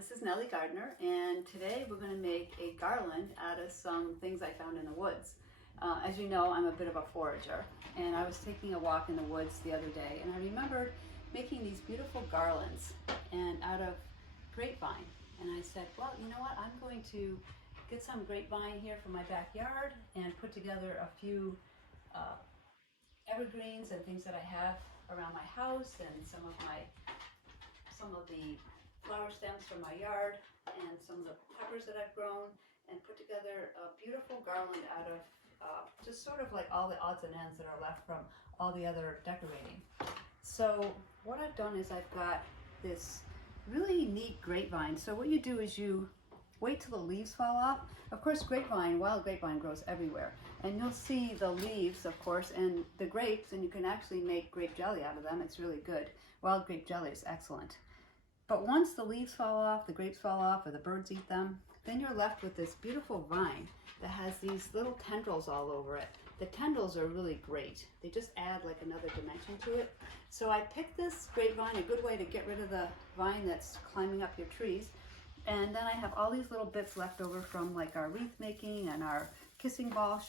This is Nellie Gardner, and today we're going to make a garland out of some things I found in the woods. As you know, I'm a bit of a forager, and I was taking a walk in the woods the other day, and I remembered making these beautiful garlands and out of grapevine. And I said, well, you know what, I'm going to get some grapevine here from my backyard and put together a few evergreens and things that I have around my house, and some of the flower stems from my yard and some of the peppers that I've grown, and put together a beautiful garland out of just sort of like all the odds and ends that are left from all the other decorating. So what I've done is I've got this really neat grapevine. So what you do is you wait till the leaves fall off. Of course, wild grapevine grows everywhere. And you'll see the leaves, of course, and the grapes, and you can actually make grape jelly out of them. It's really good. Wild grape jelly is excellent. But once the leaves fall off, the grapes fall off, or the birds eat them, then you're left with this beautiful vine that has these little tendrils all over it. The tendrils are really great. They just add like another dimension to it. So I picked this grapevine, a good way to get rid of the vine that's climbing up your trees. And then I have all these little bits left over from like our wreath making and our kissing ball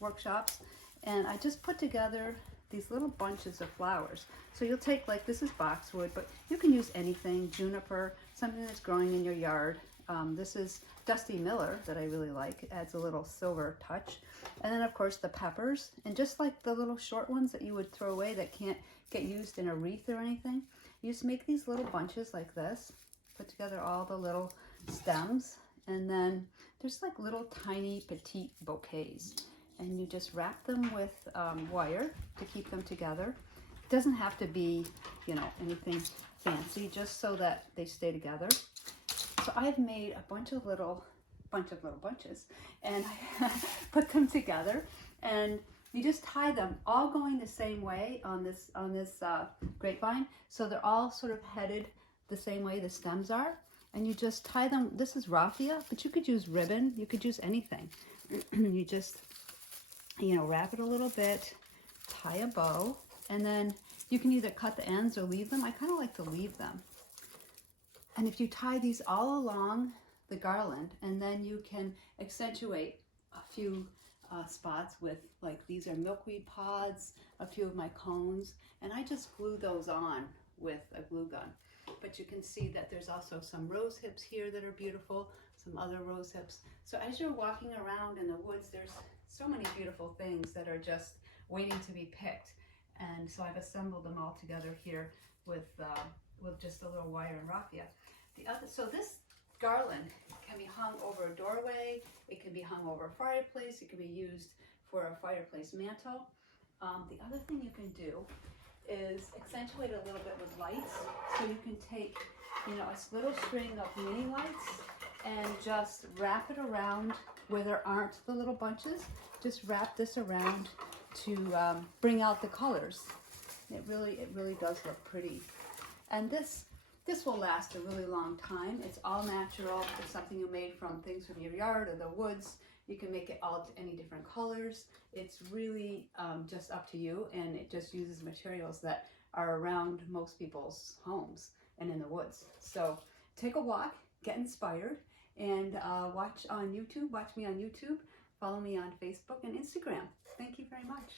workshops. And I just put together these little bunches of flowers. So you'll take, like, this is boxwood, but you can use anything, juniper, something that's growing in your yard. This is Dusty Miller that I really like. It adds a little silver touch. And then of course the peppers, and just like the little short ones that you would throw away that can't get used in a wreath or anything, you just make these little bunches like this, put together all the little stems, and then there's like little tiny petite bouquets. And you just wrap them with wire to keep them together. It doesn't have to be, you know, anything fancy, just so that they stay together. So I've made a bunch of little bunches, and I put them together, and you just tie them all going the same way on this grapevine. So they're all sort of headed the same way the stems are, and you just tie them. This is raffia, but you could use ribbon. You could use anything. You just, you know, wrap it a little bit, tie a bow, and then you can either cut the ends or leave them. I kind of like to leave them. And if you tie these all along the garland, and then you can accentuate a few spots with, like, these are milkweed pods, a few of my cones, and I just glue those on with a glue gun. But you can see that there's also some rose hips here that are beautiful, some other rose hips. So as you're walking around in the woods, there's so many beautiful things that are just waiting to be picked. And so I've assembled them all together here with just a little wire and raffia. So this garland can be hung over a doorway, it can be hung over a fireplace, it can be used for a fireplace mantle. The other thing you can do is accentuate a little bit with lights. So you can take, you know, a little string of mini lights and just wrap it around where there aren't the little bunches. Just wrap this around to bring out the colors. It really does look pretty. And this will last a really long time. It's all natural. It's something you made from things from your yard or the woods. You can make it all any different colors. It's really just up to you, and it just uses materials that are around most people's homes and in the woods. So take a walk, get inspired, and watch me on YouTube, follow me on Facebook and Instagram. Thank you very much.